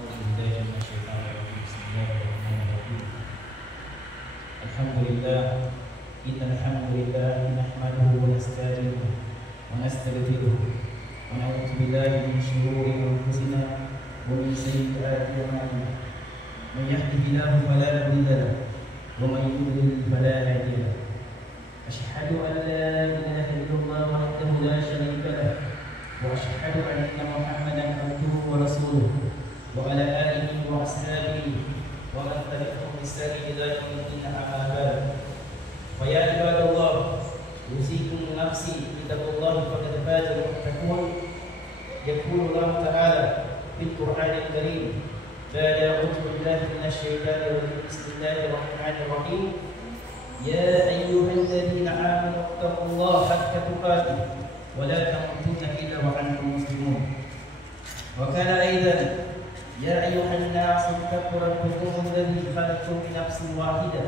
أعوذ بالله من الشيطان الرجيم بسم الله الرحمن الرحيم الحمد لله إن الحمد لله نحمده ونستعينه ونستغفره ونعوذ بالله من شرور أنفسنا ومن سيئات أعمالنا من يهده الله فلا مضل له ومن يضلل فلا هادي له أشهد أن لا إله إلا الله وحده لا شريك له وأشهد أن محمدا عبده ورسوله وعلى آله وأصحابه ومن تبعهم بإحسان إلى يوم الدين أما بعد فيا عباد الله أوصيكم نفسي بتقوى الله فقد فاز المتقون يقول الله تعالى في القرآن الكريم بعد أعوذ بالله من الشيطان الرجيم بسم الله الرحمن الرحيم يا أيها الذين آمنوا اتقوا الله حق تقاته ولا تموتن إلا وأنتم مسلمون وكان أيضا يا أيها الناس اتقوا ربكم الذي خلقكم من نفس واحدة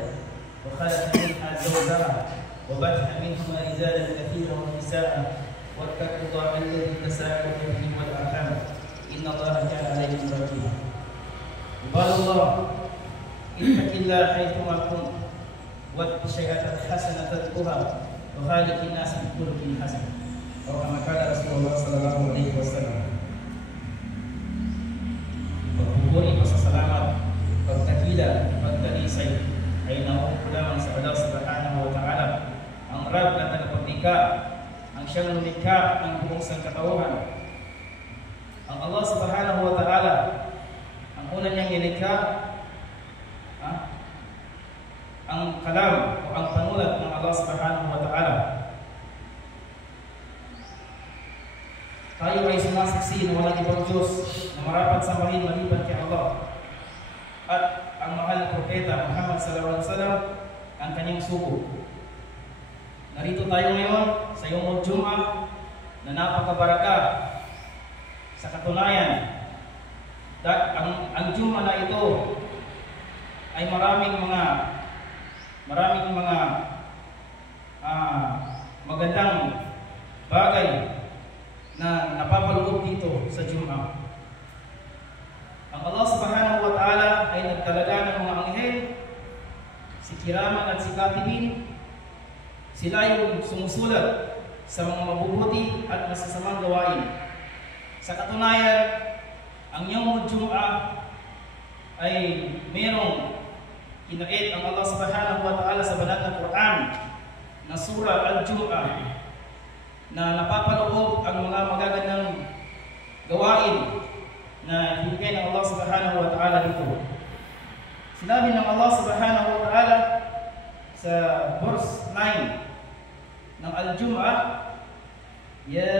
وخلق منها زوجها وبث منهما رجالا كثيرا ونساء واتقوا الله الذي تساءلون به والأرحام إن الله كان عليكم رقيبا عباد الله اتق الله حيثما كنت واتق الشيئة الحسنة تتقها وخالق الناس بخلق حسن أو كما قال رسول الله صلى الله عليه وسلم. Pagpupuri pasasalamat, pagkakila, pagkalisay ay nakukuha lamang sa Allah subhanahu wa ta'ala, ang Rab na tagapaglikha, ang siyang lumikha ng buong sangkatauhan. Ang Allah subhanahu wa ta'ala, ang una niyang nilikha, ang kalam o ang panulat ng Allah subhanahu wa ta'ala. Tayo ay sumasaksi na walang ibang Diyos na marapat sambahin maliban kay Allah at ang mahal na propeta Muhammad sallallahu alaihi wasallam ang kanyang sugo. Narito tayo ngayon sa Yawmul Jum'ah na napakabaraka. Sa katunayan, ang Jum'ah na ito ay maraming mga magandang bagay na napapaloob dito sa Jum'ah. Ang Allah subhanahu wa ta'ala ay nagtalaga ng mga anghel, si Kiraman at si Katibin. Sila yung sumusulat sa mga mabubuti at masasamang gawain. Sa katunayan, ang Yawmul Jum'ah ay merong kinait ang Allah subhanahu wa ta'ala sa banal na Quran na surah Al-Jum'ah na napapaloob ang mga magagandang gawain na binigay ng Allah subhanahu wa ta'ala dito. Sinabi ng Allah subhanahu wa ta'ala sa verse 9 ng Al-Jum'ah, Ya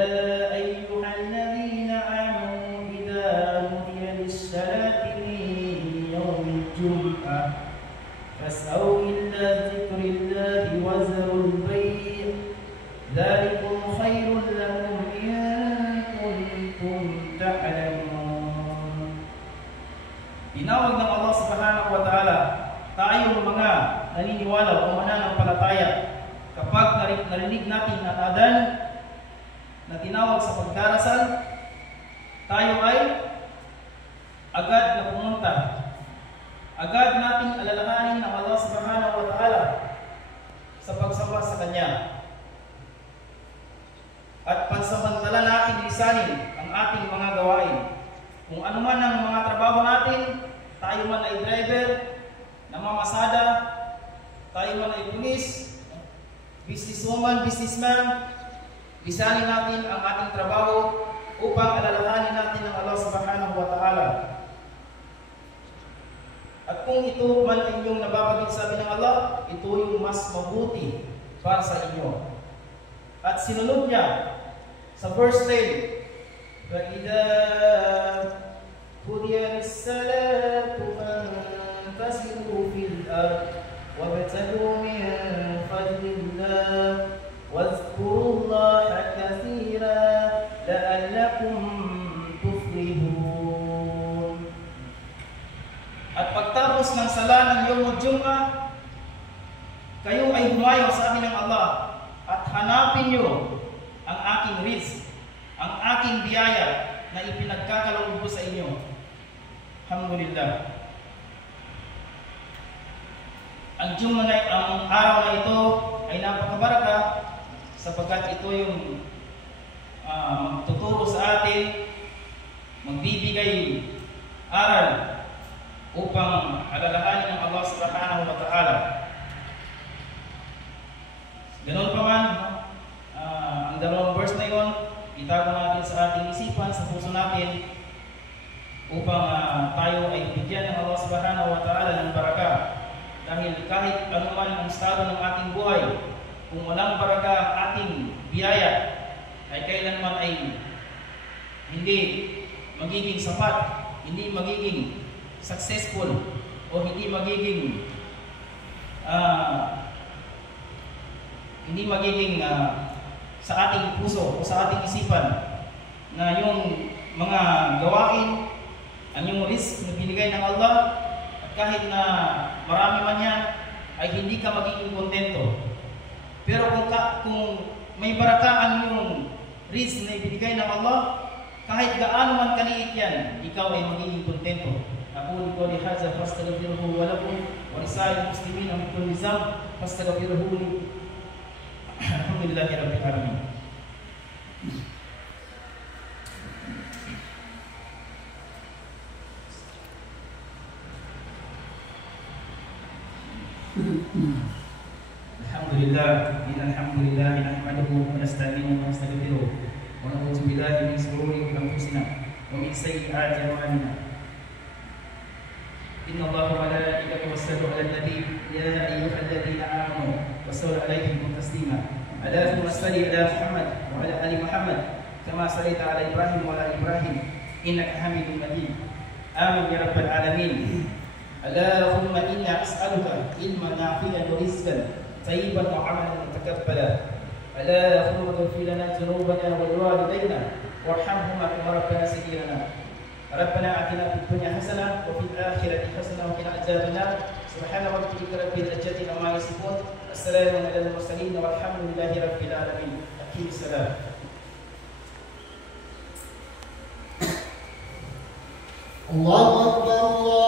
ayyuhalladhina amanu idha nudiya lis-salati min yawmil jum'ah fas'au ila dhikrillahi wa zarul bay' Dzalikum khairul lakum in kuntum ta'lamun. Tinawag ng Allah subhanahu wa ta'ala tayong mga naniniwala o mananampalataya kapag narinig natin ang adhan na tinawag sa pagdarasal, tayo ay agad na pumunta. Agad nating alalahanin ng Allah subhanahu wa ta'ala sa pagsamba sa Kanya. At pansamantala natin lisanin ang ating mga gawain. Kung ano man ang mga trabaho natin, tayo man ay driver, namamasada, tayo man ay pulis, businesswoman, businessman, lisanin natin ang ating trabaho upang alalahanin natin ang Allah subhanahu wa ta'ala. At kung ito man ang inyong nababagin sabi ng Allah, ito yung mas mabuti para sa inyo. At sinunod niya sa verse 10, فَإِذَا قُضِيَتِ الصَّلَاةُ فَانتَشِرُوا فِي الْأَرْضِ وَابْتَغُوا مِن فَضْلِ اللَّهِ وَاذْكُرُوا اللَّهَ كَثِيرًا لَعَلَّكُمْ تُفْلِحُونَ. At pagtapos ng sala ng Yawmul Jum'ah, kayo ay humayo sa amin ng Allah at hanapin niyo ang aking rizq, ang aking biyaya na ipinagkakaloob ko sa inyo. Alhamdulillah. Ang araw na ito ay napakabaraka sapagkat ito yung magtuturo sa atin, magbibigay aral upang alalahanin ng Allah subhanahu wa ta'ala. Ganun pa man, ang dalawang verse na yun, itago natin sa ating isipan, sa puso natin, upang tayo ay bigyan ng Allah subhanahu wa ta'ala ng baraka. Dahil kahit anuman ang estado ng ating buhay, kung walang baraka ang ating biyaya, ay kailanman ay hindi magiging sapat, hindi magiging successful, o hindi magiging sa ating puso o sa ating isipan na yung mga gawain, ang yung risk na binigay ng Allah, at kahit na marami man yan, ay hindi ka magiging kontento. Pero kung may baraka ang yung risk na ibinigay ng Allah, kahit gaano man kaliit yan, ikaw ay magiging kontento. أقول قولي هذا فاستغفروه ولكم ولسائر المسلمين من كل ذنب فاستغفروه الحمد لله رب العالمين. الحمد لله إن الحمد لله نحمده ونستعينه ونستغفره ونعوذ بالله من شرور أنفسنا ومن سيئات أعمالنا. إن الله وملائكته يصلون على النبي يا أيها الذين آمنوا صلوا عليه تسليما. اللهم صل على محمد وعلى آل محمد كما صليت على إبراهيم وعلى إبراهيم إنك حميد مجيد. آمين يا رب العالمين. اللهم إنا أسألك علما نافعا ورزقا طيبا وعملا متقبلا. اللهم اغفر لنا ذنوبنا ولوالدينا وارحمهما كما ربنا صغيرا. ربنا آتنا في الدنيا حسنة وفي الآخرة حسنة وقنا عذاب النار. سبحان ربك رب العزة عما يصفون، السلام على المرسلين والحمد لله رب العالمين. أقيم السلام. الله أكبر.